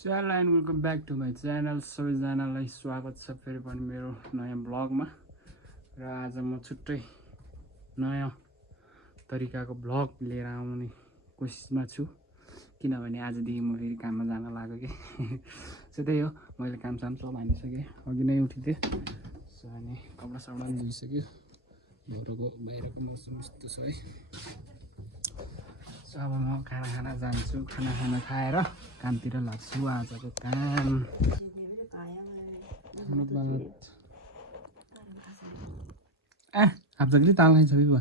Hello and welcome back to my channel. सबैजनालाई स्वागत छ फेरि पनि मेरो नयाँ ब्लगमा। र आज म छुट्टै नयाँ तरिकाको ब्लग लिएर आउने कोसिसमा छु, किनभने आजदेखि म फेरि काममा जान लाग्यो कि सो त्यही हो, मैले कामसाम सब हानिसकेँ, अघि नै उठिदिएँ। सो अनि कपडा सपडा पनि धोइसक्यो। बाहिरको मौसम यस्तो छ है। सो अब म खाना जान्छु, खाना खाएर कामतिर लाग्छु। आजको काम आप जगली ताल खाइ छवि बा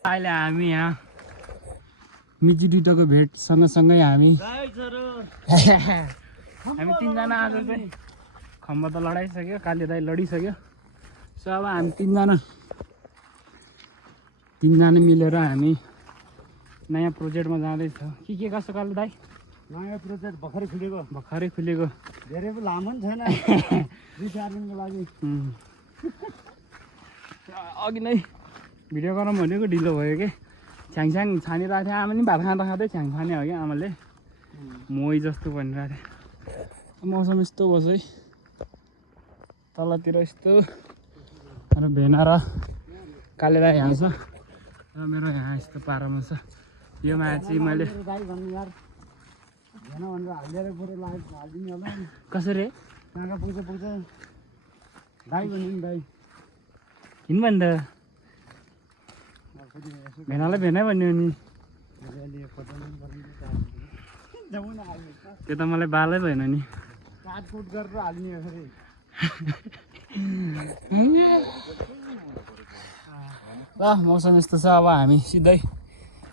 अहिले हामी यहाँ मिजी दुईटाको भेट सँगसँगै हामी तीनजना आज चाहिँ खम्बा त लडाइसक्यो, काले दाइ लडिसक्यो। सो अब हामी तीनजना मिलेर हामी नयाँ प्रोजेक्टमा जाँदैछौँ। के कसो काले दाइ? नयाँ प्रोजेक्ट भर्खरै खुलेको धेरै लामो पनि छैन, 2-4 दिनको लागि। अघि नै भिडियो गरौँ भनेको ढिलो भयो कि छ्याङछ्याङ छानिरहेको थियो। आमा नि भात खाँदै छ्याङ छाने हो कि आमाले, मोही जस्तो भनिरहेको थियो। मौसम यस्तो बस है, तलतिर यस्तो। र भेना र काले दाइ यहाँ छ र मेरो यहाँ यस्तो पारामा छ। यो माया चाहिँ मैले कसरी कहाँ पुग्छ दाइ भन्नु नि, दाइ हिँड भन्दा भेनालाई भेनै भन्यो नि। त्यो त मलाई बालै भएन नि, काटकुट गरेर हाल्ने फेरि। ल मौसम यस्तो छ, अब हामी सिधै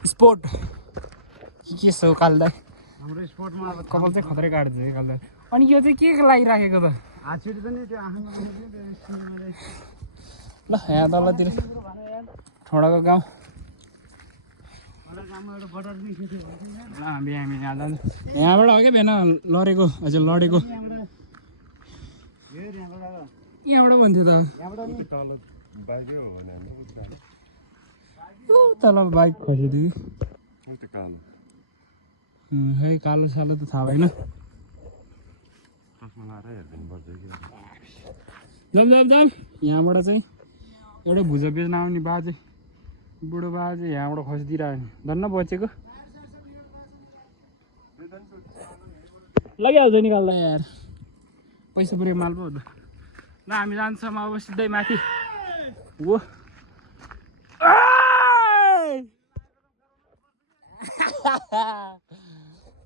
स्पोर्ट के छ काले दाइ? हाम्रो स्पोर्टमा अब कपाल चाहिँ खतरै काट्छ है काले दाइ। अनि यो चाहिँ के लागिराखेको त? हातछिट पनि त्यो आँखामा ल यहाँ तलतिर ठोडाको गाउँ। ल हामी यहाँ जान्छ, यहाँबाट हो कि भेना लडेको, हजुर लडेको यहाँबाट भन्थ्यो त। तल बाइक खसिदियो कि है, कालो सालो त थाहा भएन। जाम यहाँबाट चाहिँ एउटा भुजा बेच्न आउने बाजे, बुढो बाजे यहाँबाट खसिदिइरह्यो नि, धन्न बचेको। लगिहाल्छ निकाल्दा यार, पैसा पुरै माल पो हो त। ल हामी जान्छौँ अब सिधै माथि। वो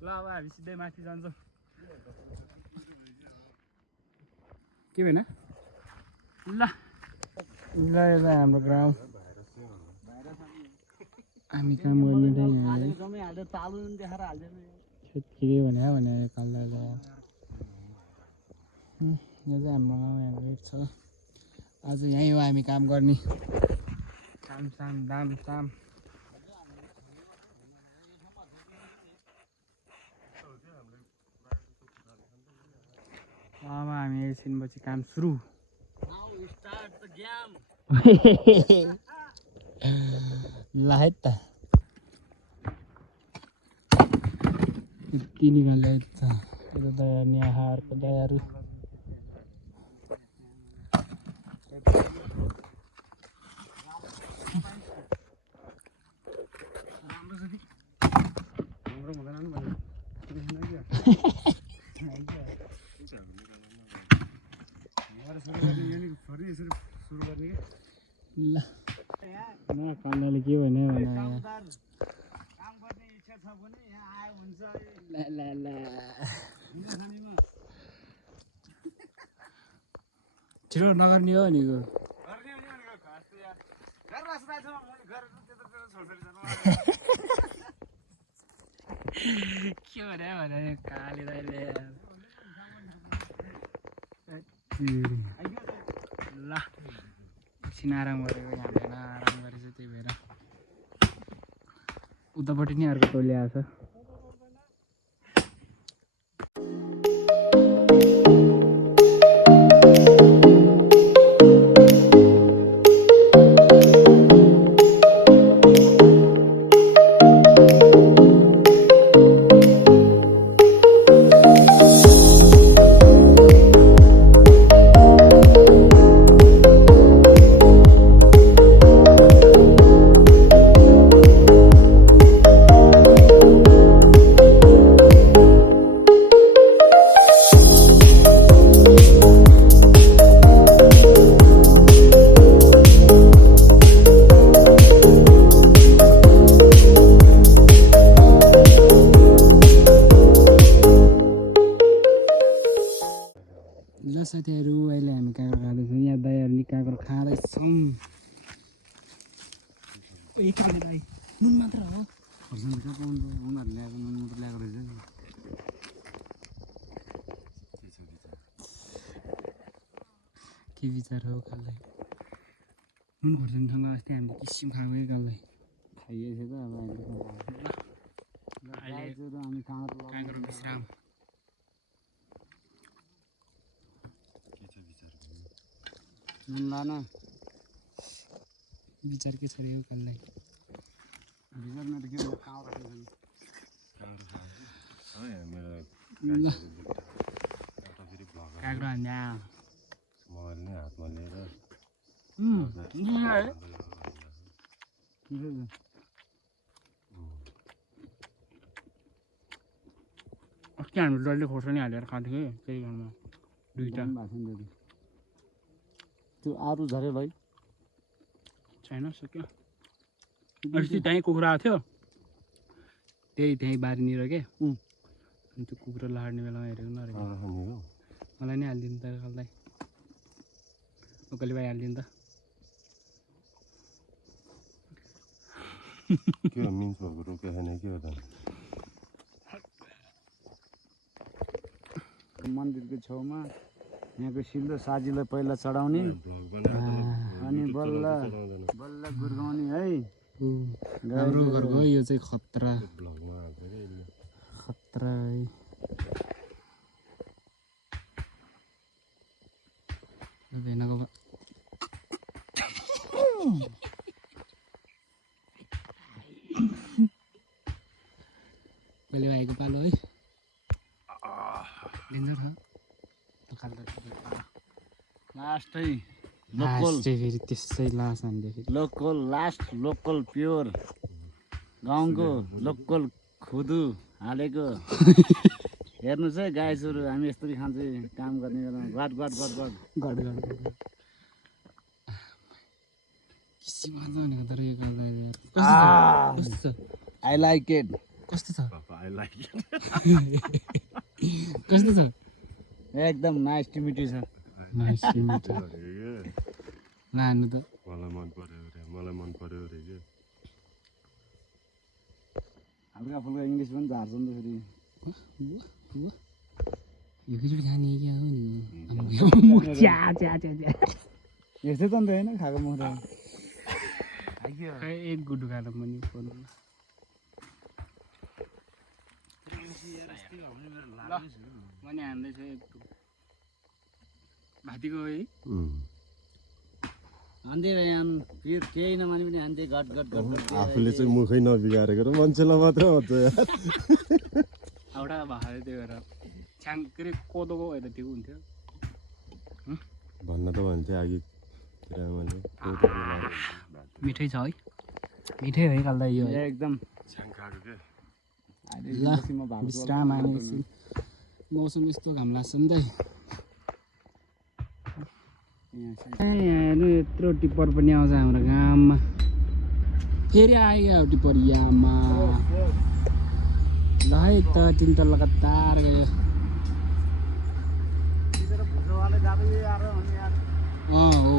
ल अब हामी सिधै माथि जान्छौँ। के भएन? ल हाम्रो ग्राउन्ड, हामी काम गर्ने भने कालदाले यो चाहिँ हाम्रो गाउँ छ। आज यहीँ हो हामी काम गर्ने, कामसाम दामसाम। अब हामी एकछिनपछि काम सुरु। ल है त, यति निकाल्यो त दया निहारको दयाहरू। ल कालदाले के भन्यो भने छिटो नगर्ने हो भनेको। के भने काले दाइले ल एकछिन आराम गरेको यहाँबाट आराम गरेछ त्यही भएर उतापट्टि नै अर्को टोली आएको छ ल साथीहरू अहिले हामी काँक्रो खाँदैछौँ यहाँ दाइहरू नि काँक्रो खाँदैछौँ दाइ नुन मात्र हो उनीहरूले ल्याएको नुन मात्र ल्याएको रहेछ नि के विचार हो कालै नुन खोर्सानीसँग अस्ति हामीले किसिम खाएको कालै खाइएछ त अब अहिले हामी काँक्रो विश्राम नुन लान विचार के छ रे यो कालै विचारमा त के हो काँक्रो काँक्रो हान्दा मोबाइल हातमा लिएर अस्ति हामीले डल्ले खोर्सानी हालेर खाँथ्यो कि त्यही घरमा दुईवटा त्यो आरू झऱ्यो भाइ छैन सक्यो अस्ति त्यहीँ कुखुरा आएको थियो त्यहीँ बारीनिर के अनि त्यो कुखुरा लड्ने बेलामा हेरेको नहेरेको मलाई नै हालिदिनु त कसलाई ओकले भाइ हालिदिनु त के हो मिन्स भएको रोकेको छैन के हो त मन्दिरको छेउमा यहाँको सिल्दो साजीलाई पहिला चढाउने अनि बल्ल बल्ल गुर्गाउने है हाम्रो घरको यो चाहिँ खतरा खतरा है भेनाको कहिले भाइको पालो है डेन्जर छ लास्टै लोकल फेरि त्यसै लास हान्दै फेरि लोकल लास्ट लोकल प्योर गाउँको लोकल खुदु हालेको हेर्नुहोस् है गाईहरू हामी यस्तरी खान्छौँ काम गर्ने बेलामा गट गट गट गट गड किसिम खान्छ भनेको तर यो कस्तो छ आई लाइक इट कस्तो छ आई लाइक कस्तो छ एकदम नाइस टु मिट यु छ नाइस लानु त मलाई मन पर्यो रे के हल्का फुल्का इङ्ग्लिस पनि झार्छ नि त फेरि यो खिचडी खाने क्या हो नि च्या यस्तै त अन्त होइन खाएको मुख एक गुडु खाएर पनि पर्नु ल म नि हान्दैछु एक भातीको है हान्दै फेरि केही नमाने पनि हान्दै गट गट गट गट आफूले चाहिँ मुखै नबिगारेको र मान्छेलाई मात्रै हुन्छ यार एउटा भाँडा त्यो भएर छ्याङ के अरे कोदोको यता त्यो हुन्थ्यो भन्न त भन्थेँ अघि मैले मिठै छ है मिठै है काल्दा यो एकदम छ्याङ खाएको के ल विश्राम आने मौसम यस्तो घाम लाग्छ नि त यहाँ यत्रो टिप्पर पनि आउँछ हाम्रो गाउँमा फेरि आयो टिप्पर यामा ल है त 3 तल लगातार गयो हो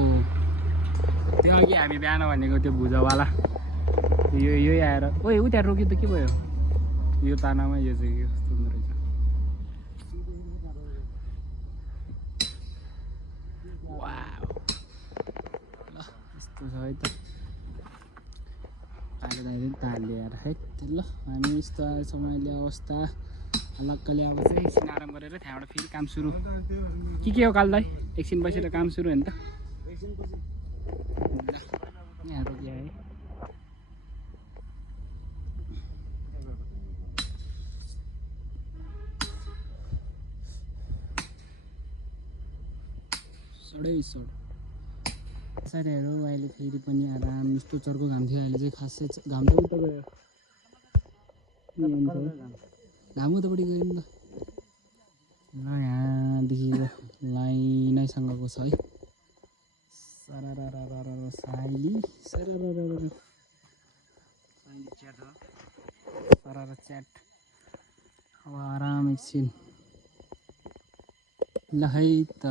त्यो अघि हामी बिहान भनेको त्यो भुजावाला यही आएर ओइ उता रोक्यो त के भयो यो तानामा यो चाहिँ के कस्तो हुँदो रहेछ वाउ ल यस्तो छ है त अहिले तालले यार है ल हामी यस्तो आएछौँ अहिले अवस्था अलग्गले अब चाहिँ एकछिन आराम गरेर त्यहाँबाट फेरि काम सुरु के हो काल दाइ एकछिन बसेर काम सुरु होइन त यहाँ रोकिया है सडै सड साथीहरू अहिले फेरि पनि आराम यस्तो चर्को घाम थियो अहिले चाहिँ खासै घाम त उता गयो घाम उतापट्टि गयो नि त ल यहाँदेखि लाइनैसँगको छ है सरारा साइली सरारा च्याट अब आराम एकछिन ल है त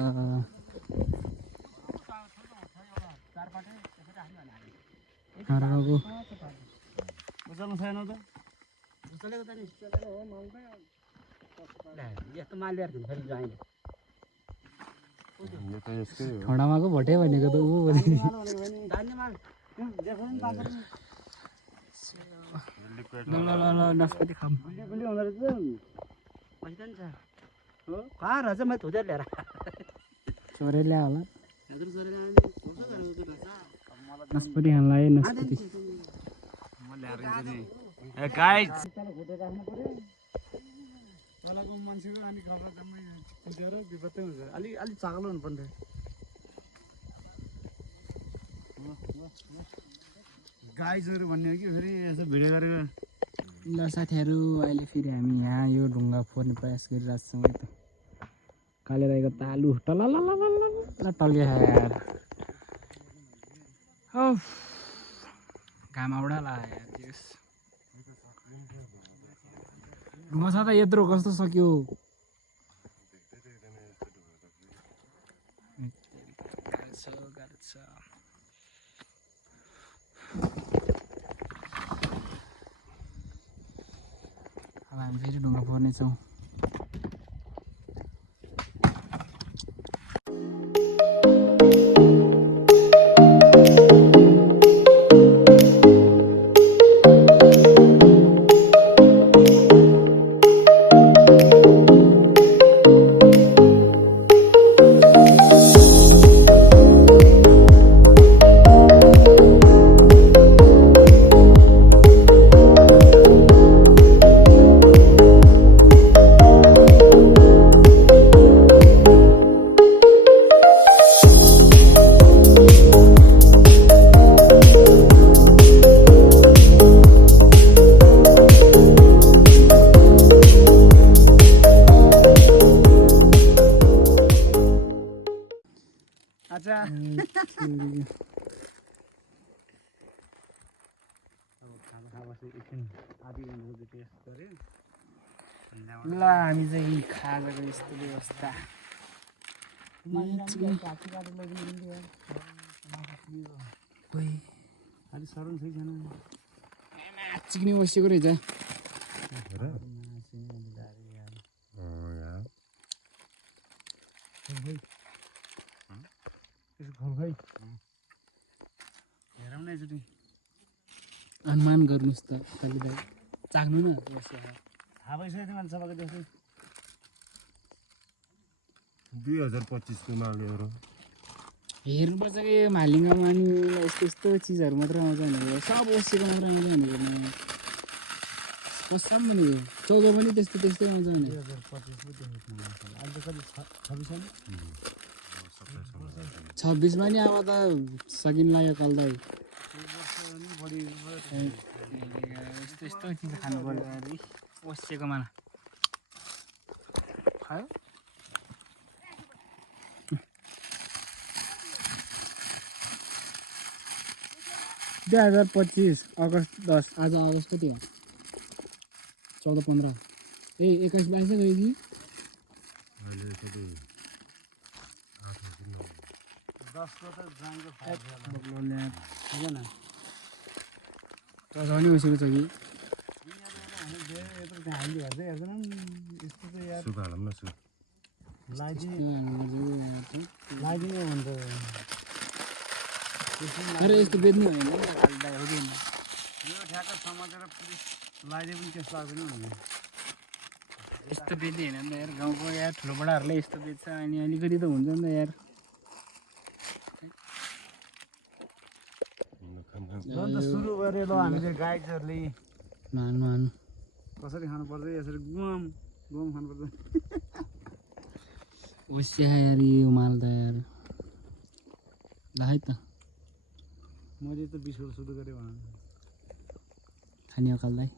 यस्तो मालिएर फेरि जाइन्छ यो त यसकै हो ठन्डामाको भटे भनेको त ऊ ल नास्पाती खाऊँ चोरे ल्या होला नास्पाती खानलाई नास्पाती अलिक चाग्लो हुनुपर्ने गाइजहरू भन्ने हो कि फेरि यसो भिडियो गरेर ल साथीहरू अहिले फेरि हामी यहाँ यो ढुङ्गा फोर्ने प्रयास गरिरहेको छौँ है त काले राईको तालु टल्ला टल्यो यार घाम आउडा ला यार त्यस ढुङ्गा छ त यत्रो कस्तो सक्यो गाह्रो अब हामी फेरि ढुङ्गा फोर्नेछौँ ल हामी चाहिँ खाजाको यस्तो व्यवस्था चिक्नी बसेको रहेछ अनुमान गर्नुहोस् त कहिले दाइ चाख्नु न थाहा भइसक्यो थियो मान्छे सबैको त्यस्तै 2025 को माले हो हेर्नुपर्छ कि यो मालिङ्गामा अनि यस्तो यस्तो चिजहरू मात्र आउँछ भनेको सब बसेको मात्र आउँछ भनेको कसम भनेको 14 पनि त्यस्तै त्यस्तै आउँछ भने 26 मा नि अब त सकिन लाग्यो कल्दै यस्तो यस्तो चिज खानु पर्यो अरे बसेको माना खायो 2025 अगस्त 10 आज अगस्त कति हो 14 15 ए 21 22 गयो कि झनै बसेको छ कि हामीले हेर्दै हेर्दैनौँ यस्तो चाहिँ यार सुप हालौँ न सुप लगाइदिने लगाइदिने भन्छ तर यस्तो बेच्ने होइन नि त खालि हुँदैन यो ठ्याक्क समातेर पुलिस लगाइदिए पनि केस लाग्दैन भने यस्तो बेच्ने होइन नि त यार गाउँको यार ठुलो बडाहरूले यस्तो बेच्छ अनि अलिकति त हुन्छ नि त यार झन् त सुरु गरे ल हामीले गाइजहरूले मानु मानु कसरी खानुपर्छ यसरी गुम गुम खानुपर्छ होस् यार यो माल त यार ल है त मैले त 20 वर्ष सुरु गरेँ भने खाने अकाललाई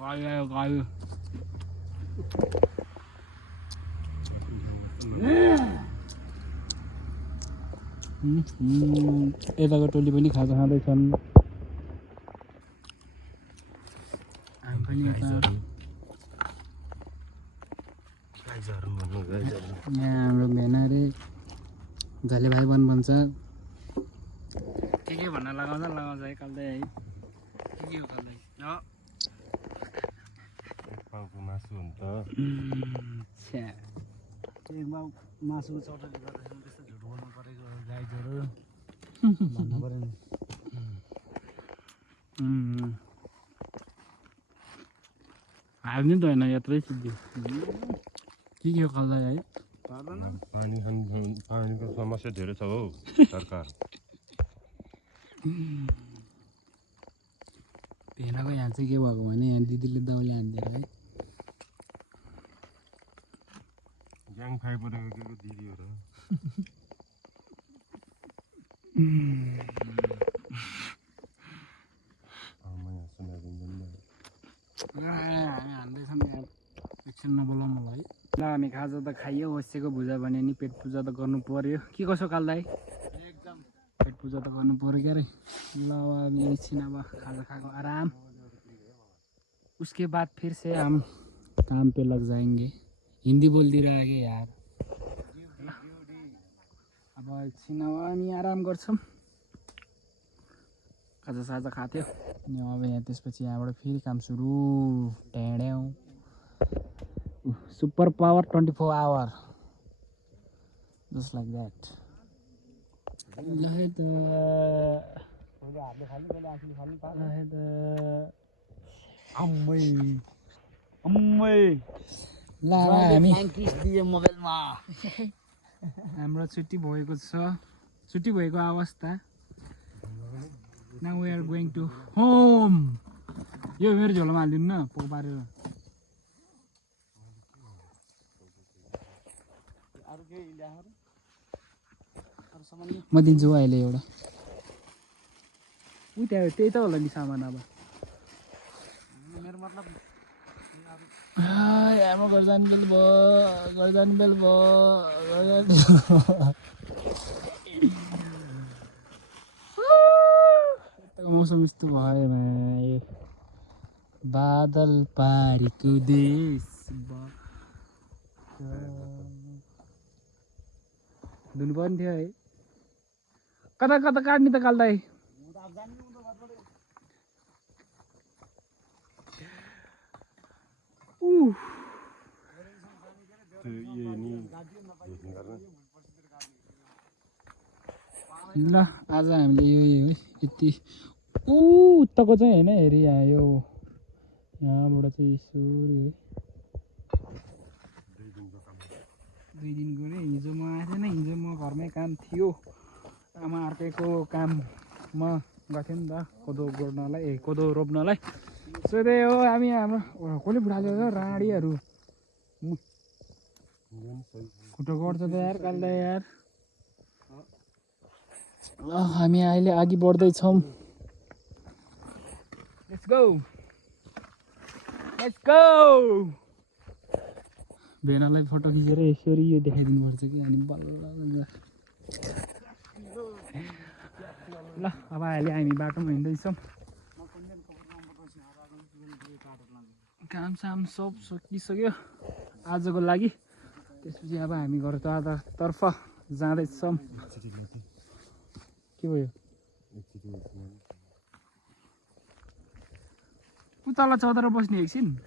गयो गयो यताको टोली पनि खाजा खाँदैछन् हामी पनि यता यहाँ हाम्रो भेनारे झले भाइ बन भन्छ के भन्न लगाउँछ है काल्दै है के हो काल्दै पाउको मासु हो नि त एकमा मासुको चटनी गर्दाखेरि त्यस्तो झुट बोल्नु परेको गाइजहरू भन्नु पऱ्यो नि हाल्ने त होइन यत्रै सिद्धि के हो काल्दै है पानीको समस्या धेरै छ हौ सरकार भेनाको यहाँ चाहिँ के भएको भने यहाँ दिदीले दाउले हानिदिएर है ग्याङ फाइ परेको दिदी हो र हान्दैछन् यहाँ एकछिन नबोलाउँ मलाई ल हामी खाजा त खाइयो होसेको भुजा भने नि पेट पूजा त गर्नु पर्यो के कसो काल्दै एकदम पेट पूजा त गर्नु पर्यो क्या अरे ल अब एकछिन अब खाजा खाएको आराम उसके बाद फिर से हम काम पे लग जाएंगे हिंदी बोलिदिएर आएँ यार अब एकछिन अब हामी आराम गर्छौँ खाजा साजा खाथ्यो अनि अब यहाँ त्यसपछि यहाँबाट फेरि काम सुरु ढेड्याउँ super power 24 hour just like that ल हामी मोबाइलमा हाम्रो छुट्टी भएको छ छुट्टी भएको अवस्था now we are going to home यो मेरो झोलामा हालिदिनु न पोको पारेर म दिन्छु अहिले एउटा उ त्यही त होला नि सामान अब मेरो मतलब हाम्रो घर जानु बेल भयो मौसम यस्तो भयो भाइ बादल पारीको देश धुनु पर्ने थियो है कता कता काट्ने त काल्दै ल आज हामीले यो है यति उताको चाहिँ होइन हेरी आयो यहाँबाट चाहिँ यसो है 2 दिन गऱ्यो हिजो म आएको थिएन हिजो म घरमै काम थियो आमा अर्कैको काममा गएको थियो नि त कोदो गोड्नलाई कोदो रोप्नलाई सो त्यही हो हामी हाम्रो कसले बुढाले राँडीहरू खुट्टो गर्छ त यार काल्दै यार ल हामी अहिले अघि बढ्दैछौँ लेट्स गो भेनालाई फोटो खिचेर यसरी यो देखाइदिनुपर्छ कि अनि बल्ल ल अब अहिले हामी बाटोमा हिँड्दैछौँ कामसाम सब सकिसक्यो आजको लागि त्यसपछि अब हामी घर तर्फ जाँदैछौँ के भयो उताला चौधर बस्ने एकछिन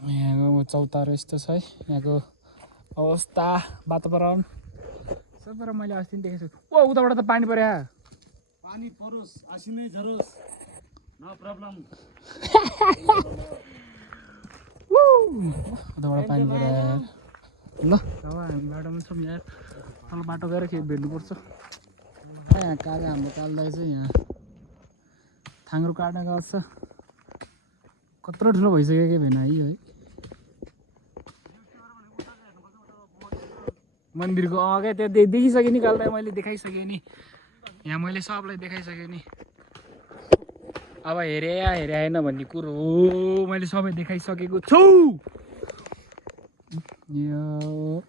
यहाँको चौतारो यस्तो छ है यहाँको अवस्था वातावरण सबैबाट मैले अस्ति पनि देखेको छु ओ उताबाट त पानी पर्यो पानी परोस् आसिनै झरोस् नो प्रब्लम उताबाट पानी पर्यो ल अब हामी बाटोमा छौँ यहाँ तल बाटो गएर के भेट्नुपर्छ यहाँ काले हाम्रो कालदाई चाहिँ यहाँ थाङ्रो काट्न गएको छ कत्रो ठुलो भइसक्यो कि भेना है मन्दिरको अगाडि त्यो देखिसकेँ नि कालदाई मैले देखाइसकेँ नि यहाँ मैले सबलाई देखाइसकेँ नि अब हेरे होइन भन्ने कुरो हो मैले सबै देखाइसकेको छु यो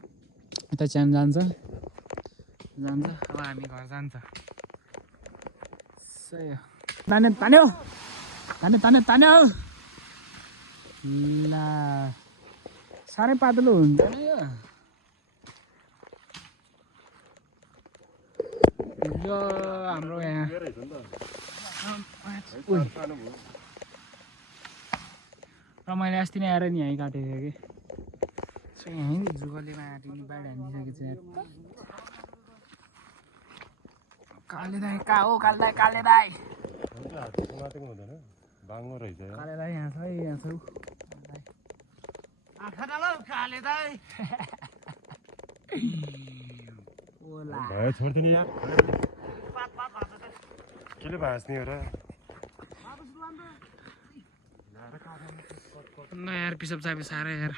यता च्याम जान्छ अब हामी घर जान्छ तान्यो ला साह्रै पातलो हुन्छ यो हाम्रो यहाँ र मैले अस्ति नै आएर नि यहीँ काटेको थिएँ कि यहीँ जुगले माटी बाढी हानिसकेको छ काले दाई कहाँ हो काले दाई काले दाई यहाँ छ यहाँ छौ भयो छोड्दिने यार केले भाँच्ने हो र न यार पिसप चाबी साह्रै यार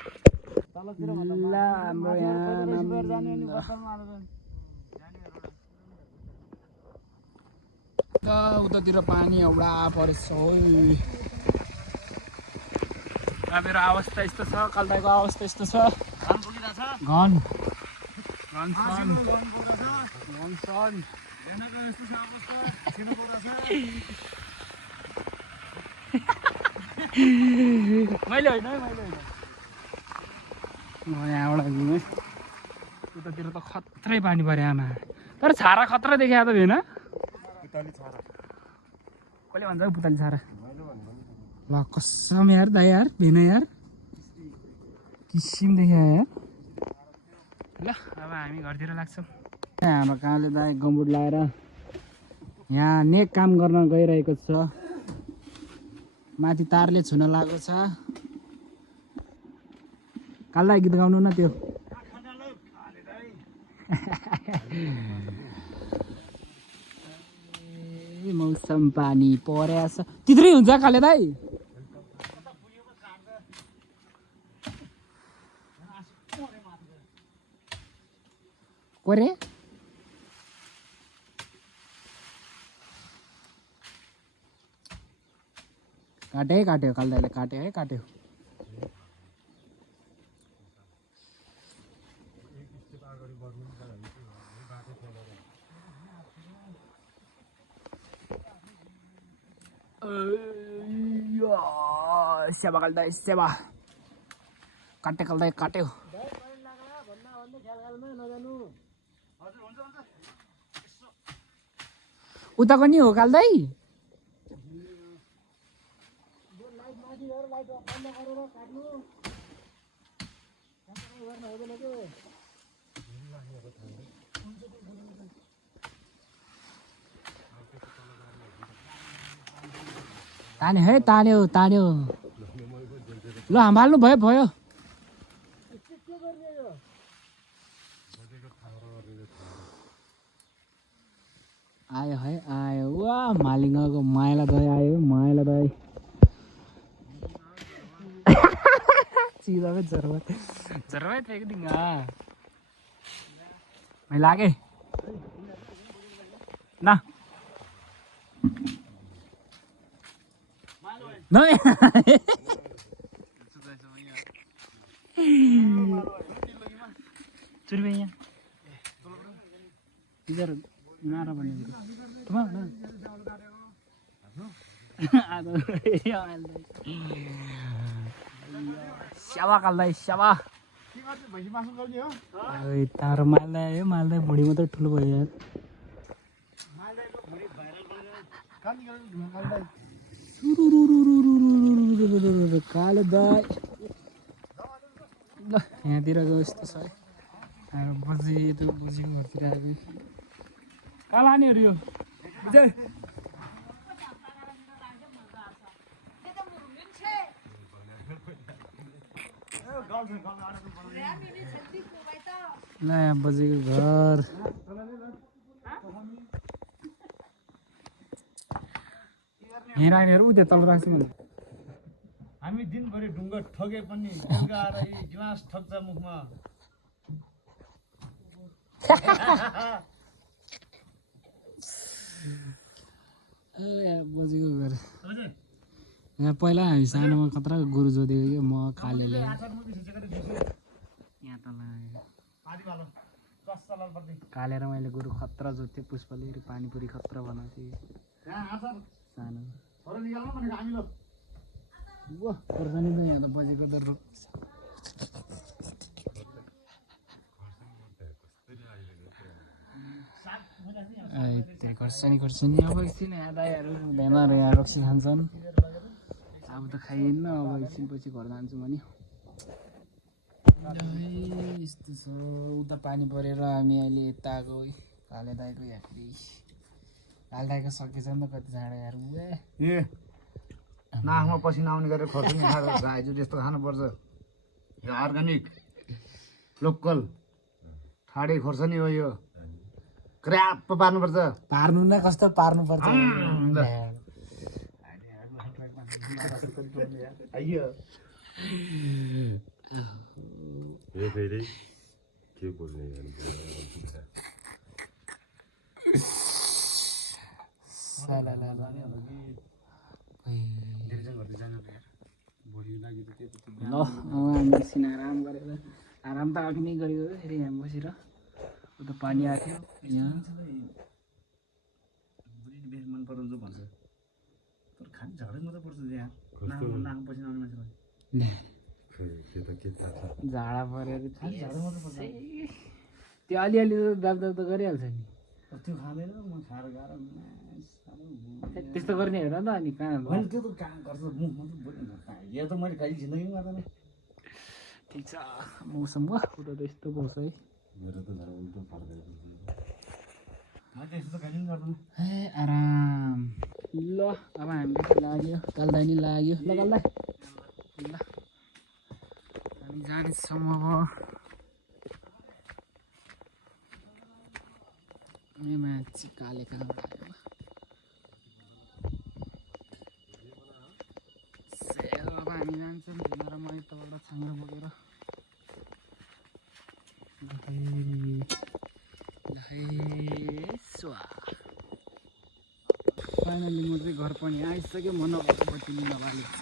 उतातिर पानी एउटा परेछ मेरो अवस्था यस्तो छ कालदाईको अवस्था यस्तो छ घन मैले होइन यहाँबाट घुमेँ उतातिर त खत्रै पानी पऱ्यो आमा तर छारा खतरा देखिया त भेन कसले भन्छ पुतली छारा ल कसम यार दाइ यार भेन यार किसिम देखिया यार ल अब हामी घरतिर लाग्छौँ हाम्रो काले दाइ गम्बुट लगाएर यहाँ नेक काम गर्न गइरहेको छ माथि तारले छुन लागेको छ कालदाई गीत गाउनु न त्यो मौसम पानी परेछ तित्रै हुन्छ काले दाइ कोरे काट्यो कालदाईले काट्यो सेवा कालदाई सेवा काट्यो उताको नि हो कालदाई तान्यो ल हाम्हाल्नु भयो आयो वा मालिङ्गाको माइला दही आयो माइला दही चिदामै जरबत एकदम मैं लागे ना नहीं चुरी भैया इधर नारा बने तुम्हारा स्यावा काल्दै स्यावा तारो माल्दै आयो माल्दै भुँडी मात्रै ठुलो भयो यार कालो दाई ल यहाँतिर गयो यस्तो छ है बजी त्यो बजीको घरतिर आयो कहाँ लानेहरू यो बुझ्यो ल यहाँ बजेको घर यहाँ राख्नेहरू उता तल राख्छु मैले हामी दिनभरि ढुङ्गा ठगे पनि ढुङ्गा आएर यी गिलास ठग्छ मुखमा यहाँ बजेको घर यहाँ पहिला हामी सानोमा खतराको गोरु जोतेको क्या म कालेले यहाँ तल कालेर मैले गोरु खतरा जोत्थेँ पुष्पले पानीपुरी खतरा बनाएको थिएँ सानो खोर्सानी त यहाँ त बजेको त खोर्सानी अब एकछिन यहाँ दाइहरू हुँदैनहरू यहाँ रक्सी खान्छन् अब त खाइन्न अब एकछिनपछि घर जान्छु भने यस्तो छ उता पानी परेर हामी अहिले यता आएको काले दाइको हेर्दै काले दाइको सकेछ नि त कति चाँडो यार ए नाकमा पसिना आउने गरेर खोर्सानी खाएर भाइजू त्यस्तो खानुपर्छ यो अर्ग्यानिक लोकल ठाडे खोर्सानी हो यो क्र्याप पार्नुपर्छ पार्नु न कस्तो पार्नुपर्छ यो फेरि के बोल्ने ल अब हामी एकछिन आराम गरेर आराम त अघि नै गरेको फेरि यहाँ बसेर उता पानी आएको थियो यहाँ मन पराउँछु भन्छ तर खालि झगडै मात्रै पर्छ त्यहाँ नाक पसिना आउने मान्छेलाई झाडा परेर त्यो अलिअलि दाबदाब त गरिहाल्छ नि त्यो खाँदैन म खाएर गएर त्यस्तो गर्ने हेर नि त अनि कहाँ मैले त्यो त काम गर्छ मुख मात्रै बोल्नु यो त मैले कहिले जिन्दगी गर्दैन ठिक छ मौसम वा उता त यस्तो पाउँछ है मेरो त झन् उल्टो फर्केर त्यस्तो त कहिले पनि गर्दैन ए आराम ल अब हामी लाग्यो कालदाई नि लाग्यो ल कालदाई ल हामी जानेछौँ अब मान्छे काले कहाँ लाग्यो अब हामी जान्छौँ झुला र म यताबाट छाङ्रो बोकेर फाइनली म चाहिँ घर पनि आइसक्यो म नभएपछि नभालेको छ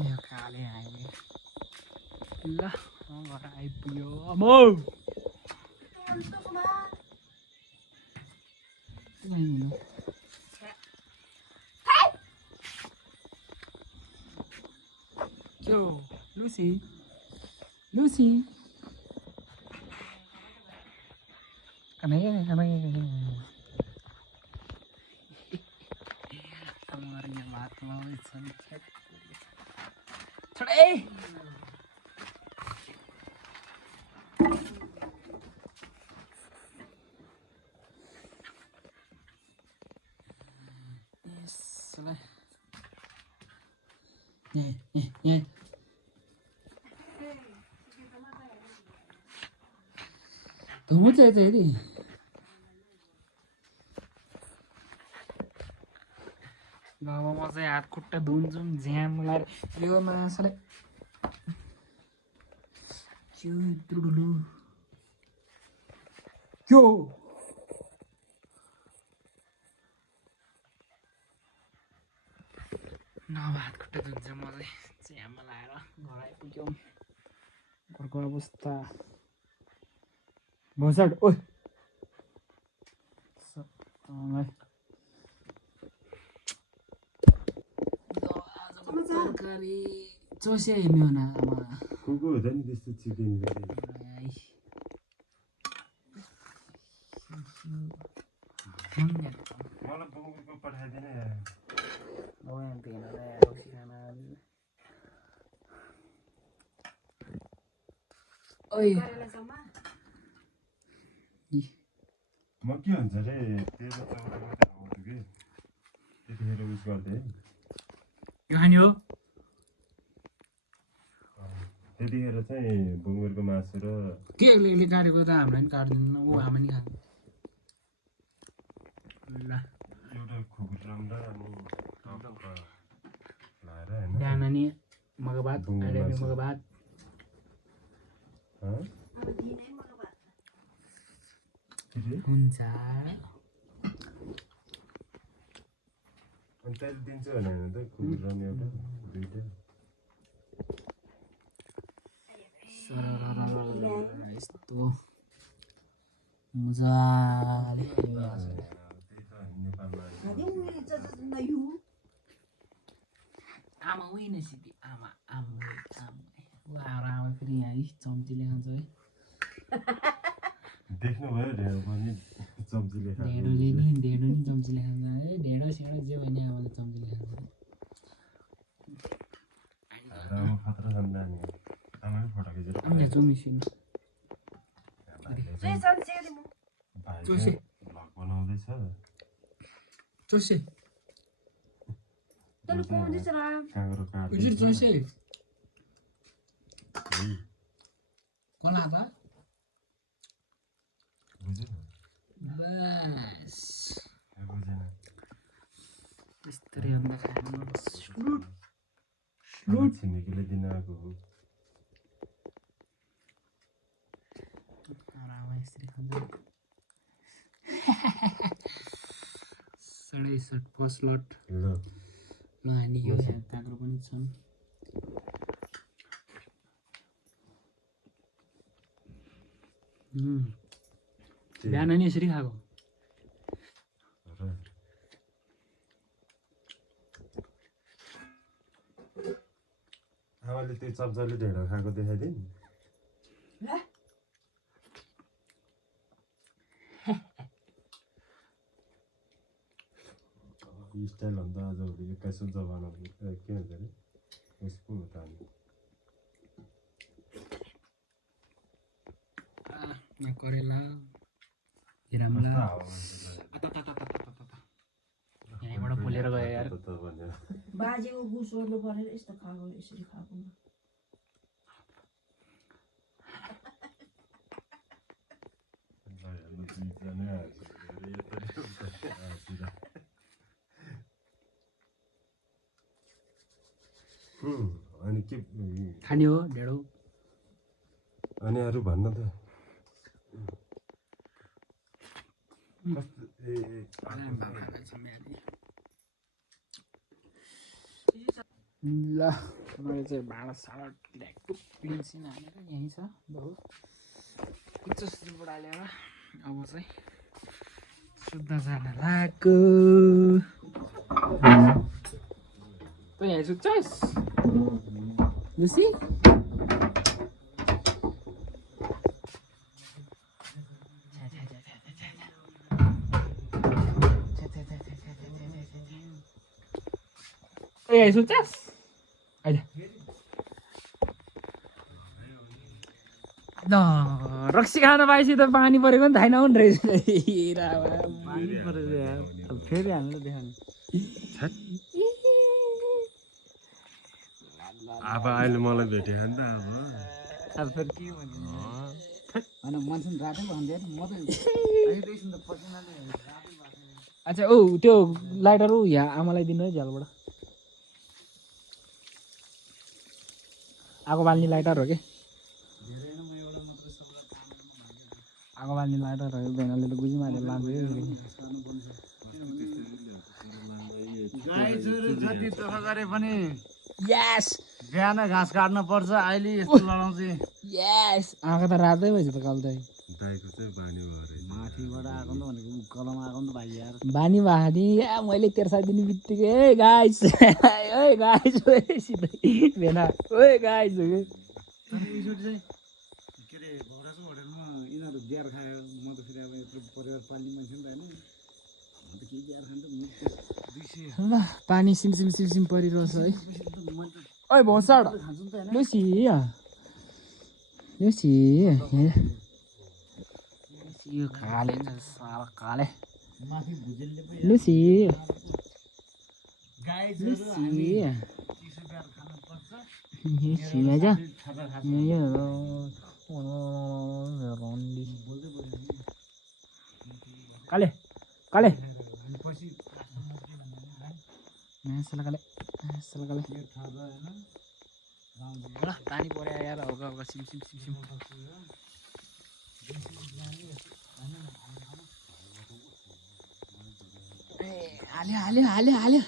यो काले हाइवे ल घर आइपुग्यो अब के हो लुसी लुसी कन्हैया हमारे यहाँ बात छोड़े धुमु चाहिँ हेरी अब म चाहिँ हात खुट्टा धुन्छु झ्याम लगाएर यो मासले हात खुट्टा धुन्छ मलाई चियामा लाएर घर आइपुग्यौँ घरको अवस्था भसड ओइ तरकारी चोसे मेउना आमा को हुन्छ नि त्यस्तो चिकन मलाई बुङको पठाइदिन म के हुन्छ रे 13-14 मात्रै आउँछु कि त्यतिखेर उस गर्दै कहानी हो त्यतिखेर चाहिँ बुङ्गुरको मासु र के एक्लै काटेको त हामीलाई पनि काट्दैन ऊ आमा नि खान्छ ल एउटा खुकुरम र अनि टक्क लाएर हैन बिहान नि मगबात अहिले नि मगबात हुन्छ अनि तैँले दिन्छु भनेर त खुकुरम एउटा दुईटा यस्तो मजाले आमा उही नै सिधै आमा आमा आमा फेरि यहाँ चम्चीले खान्छ है देख्नुभयो ढेँडो पनि चम्चीले खान्छ ढेँडो नि चम्चीले खान्छ है ढेँडो सेडो जे भने आमाले चम्चीले खान्छ आमा खतरा छन् नानी आमाकै फोटो खिचेर आमाले चुमिसिन चोसे भ्लग बनाउँदैछ चोसे काँक्रो काट्दै उजुर चोसे कला त बुझ्यो बस बुझेन यस्तरी अन्त खानु छिमेकीले दिन आएको हो आमा यसरी खान्छ साढे सात फर्स्ट लट ल ल हामी यो काँक्रो पनि छन् बिहान नि यसरी खाएको आमाले त्यो चम्चाले ढेँडो खाएको देखाइदिन् स्टाइल भन्दा आजभोलि 21औं जमाना के भन्छ अरे उसको हो त यहाँ करेला हिरामला यहीँबाट फुलेर गयो यार बाजेको गुस ओर्नु परेर यस्तो खाएको यसरी खाएको अनि के खाने हो ढेँडो अनि अरू भन्न त ल मैले चाहिँ भाँडा साडा ल्याएको पिन्सिन हालेर यहीँ छ बहुत जस्तो हालेर अब चाहिँ सुत्न जान लाग्यो तँ यहाँ सुत्छस् लुसी यहाँ सुत्छस् आइज ल रक्सी खान पाएपछि त पानी परेको पनि थाहा नहुने रहेछ फेरि हामीले देखाउने अब अहिले मलाई भेट्यो भने त अब फेरि के भन्नु होइन मान्छे रातै भन्दैन म त आइदिएछु नि त पसिनाले रातै भएको अच्छा ऊ त्यो लाइटर ऊ यहाँ आमालाई दिनु है झ्यालबाट आगो बाल्ने लाइटर हो कि आगो बाल्ने लाइटर हो बेनाले त बुझिमाले लान्छ गाईहरू जति दुःख गरे पनि यस बिहान घाँस काट्न पर्छ अहिले यस्तो लडाउँछ यस आँखा त रातै भएछ त काल त दाइको चाहिँ बानी भयो अरे माथिबाट आएको नि भनेको उकालोमा आएको नि त भाइ यार बानी भानी मैले तेर्सा दिने बित्तिकै ए गाइस ओए गाइस ओए सिधै भेना ओए गाइस तर एकचोटि चाहिँ के अरे भरसको होटेलमा यिनीहरू बिहार खायो म त फेरि अब यत्रो परिवार पाल्ने मान्छे नि त होइन अन्त केही बिहार खान्छ म 200 ल पानी सिमसिम सिमसिम परिरहेछ है ओए भोसड खान्छु नि त होइन लुसी लुसी यो काले सारा काले माथि भुजेलले पनि लुसी गाईहरू लुसी हामी 200 बिहार खानु पर्छ ये छिमेजा थापा खान्छ ये काले काले अनि पछि सला काले सला काले यो थापा होइन ल पानी पर्यो यार हल्का हल्का सिमसिम सिमसिम ए हाल्यो हाल्यो हाल्यो हाल्यो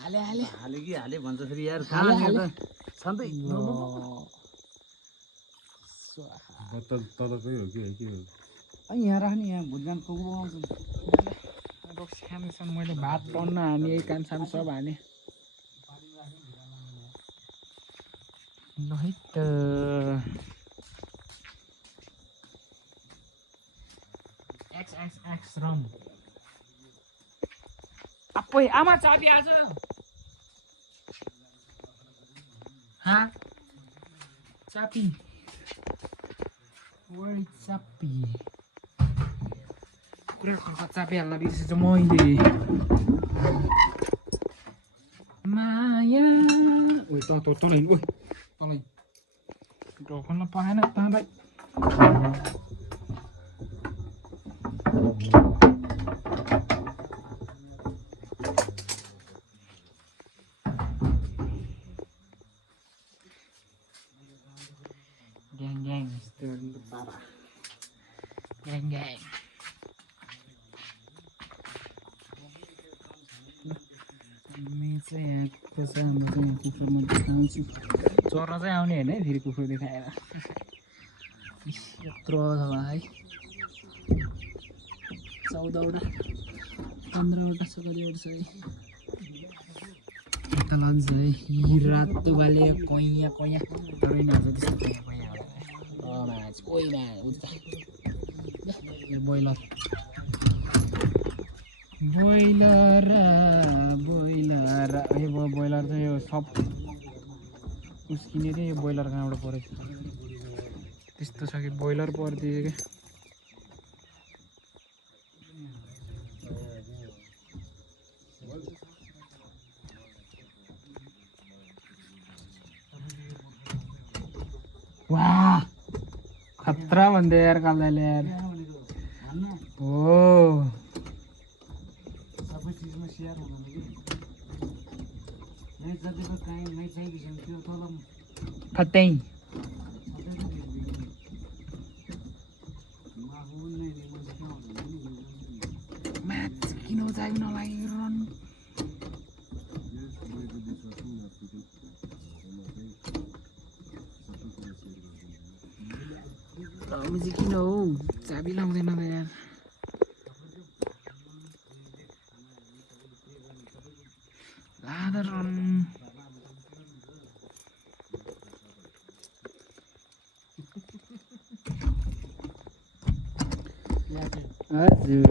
हाल्यो हाल्यो हाले कि हाले भन्छ फेरि यार हाले, कहाँ हाले। छँदै बत्तल तलकै हो कि के हो यहाँ राख्ने यहाँ भुटगान कुकुर आउँछ रक्सी खानु मैले भात टन्न हाने काम साम सब हाने ल है त एक्स एक्स एक्स रम अप्पै आमा चाबी आज हाँ चाबी Where is चाबी कुरा खर्च चाबी हाल्न बिर्सेछ मैले माया ओइ त तलै ओइ तलै ढोकन पाएन ताँदै Gang gang, still in the baba. Gang gang. Me चाहिँ कसै हाम्रो चाहिँ कुकुरमा देखाउँछु चरा चाहिँ आउने होइन है फेरि कुकुर देखाएर यत्रो छ भाइ 14वटा 15वटा छ कतिवटा छ है यता लान्छ है यी रातो बाले कैया कैया तर यिनीहरू चाहिँ त्यस्तो कैया कैया कोही उता बोइलर बोइलर बोइलर यो बोइलर चाहिँ यो सब उस्किने थियो यो बोइलर कहाँबाट परेको त्यस्तो छ कि बोइलर परिदियो क्या वाह खतरा भन्दै यार काल्दाले यार हो सबै चिजमा सेयर हुनु कि नै जतिको काहीँ नै चाहिएको छ त्यो तल फत्तै म्याच किन चाहिँ नलागेको रन रमी चाहिँ किन हौ चाबी लाउँदैन त यार लाँदा रन हजुर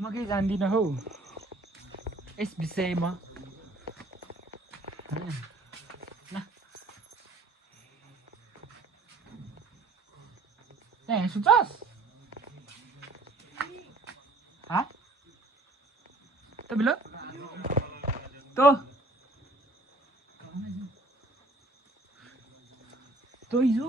म केही जान्दिनँ हौ यस विषयमा ल त्यहाँ सुन्छस् हाँ त बिलो तो हिजो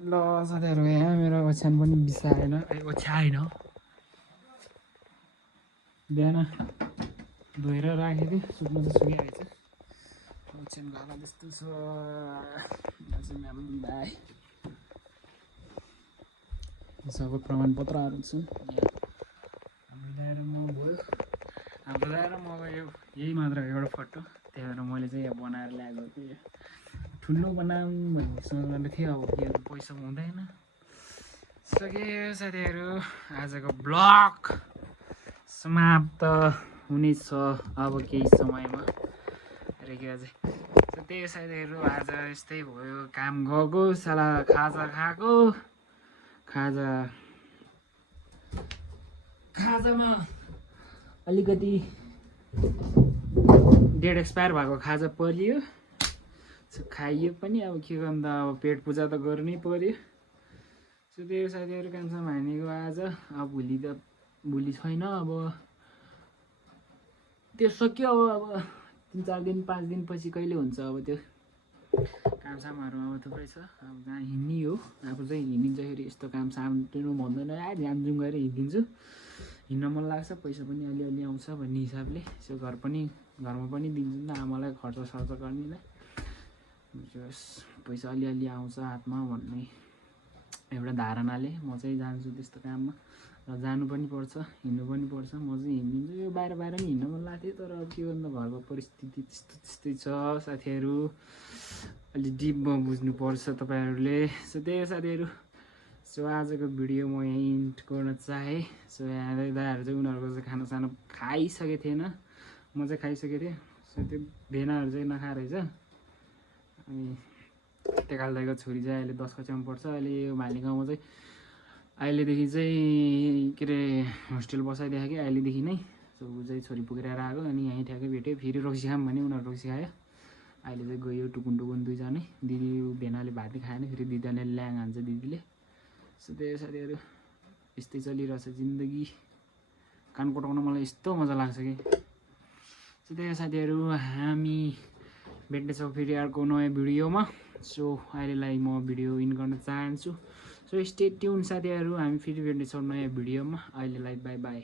ल ल साथीहरू यहाँ मेरो ओछ्यान पनि बिसाएन ओछ्याएन बिहान धोएर राखेको थिएँ सुक्नु त सुकिहाल्छ ओछ्यान घाला त्यस्तो छ भाइ सबको प्रमाणपत्रहरू छन् हाम्रो ल्याएर म भयो हाम्रो ल्याएर मको यो यही मात्र एउटा फोटो त्यही भएर मैले चाहिँ यहाँ बनाएर ल्याएको थिएँ ठुलो बनाऊँ भन्ने सोच्दै थियो अब के पैसा हुँदैन सक्यो साथीहरू आजको ब्लग समाप्त हुनेछ अब केही समयमा र के अझै त्यही साथीहरू आज यस्तै भयो काम गएको साला खाजा खाएको खाजामा अलिकति डेट एक्सपायर भएको खाजा परियो खाइयो पनि अब के गर्नु त अब पेट पूजा त गर्नै पर्यो सो त्यही साथीहरू कामसाम हानेको आज अब भोलि छैन अब त्यो सक्यो अब 3-4 दिन 5 दिन पछि कहिले हुन्छ अब त्यो कामसामहरू अब थुप्रै छ अब जहाँ हिँड्ने हो अब चाहिँ हिँडिँदाखेरि यस्तो काम साम्नु भन्दैन ध्यान जुम गरेर हिँडिदिन्छु हिँड्न मन लाग्छ पैसा पनि अलिअलि आउँछ भन्ने हिसाबले यसो घरमा पनि दिन्छु नि त आमालाई खर्च सर्च गर्नेलाई पैसा अलिअलि आउँछ हातमा भन्ने एउटा धारणाले म चाहिँ जान्छु त्यस्तो काममा र जानु पनि पर्छ हिँड्नु पनि पर्छ म चाहिँ हिँडिदिन्छु यो बाहिर पनि हिँड्न मन लाग्थ्यो तर अब के गर्नु घरको परिस्थिति त्यस्तै छ साथीहरू अलि डिपमा बुझ्नुपर्छ तपाईँहरूले सो त्यही साथीहरू सो आजको भिडियो म यहीँ इन्ड गर्न चाहेँ सो यहाँ दादाहरू चाहिँ उनीहरूको चाहिँ खानासाना खाइसकेको थिएन म चाहिँ खाइसकेको थिएँ सो त्यो भेनाहरू चाहिँ नखाएर रहेछ अनि टेकाल दाइको छोरी चाहिँ अहिले 10 कक्षामा पढ्छ अहिले यो भाली गाउँमा चाहिँ अहिलेदेखि चाहिँ के अरे होस्टेल बसाइदिएको कि अहिलेदेखि नै सो ऊ चाहिँ छोरी पुगेर आएको अनि यहीँ ठ्याक्कै भेट्यो फेरि रक्सी खाऊँ भने उनीहरू रक्सी खायो अहिले चाहिँ गयो टुकुन दुईजनै दिदी भेनाले भातै खाएन फेरि दिदीले ल्याङ हान्छ दिदीले सो त्यही साथीहरू यस्तै चलिरहेछ जिन्दगी कान कोटाउन मलाई यस्तो मजा लाग्छ कि सो त्यही साथीहरू हामी भेट्नेछौँ फेरि अर्को नयाँ भिडियोमा सो अहिलेलाई म भिडियो इन गर्न चाहन्छु सो स्टे ट्युन साथीहरू हामी फेरि भेट्नेछौँ नयाँ भिडियोमा अहिलेलाई बाई बाई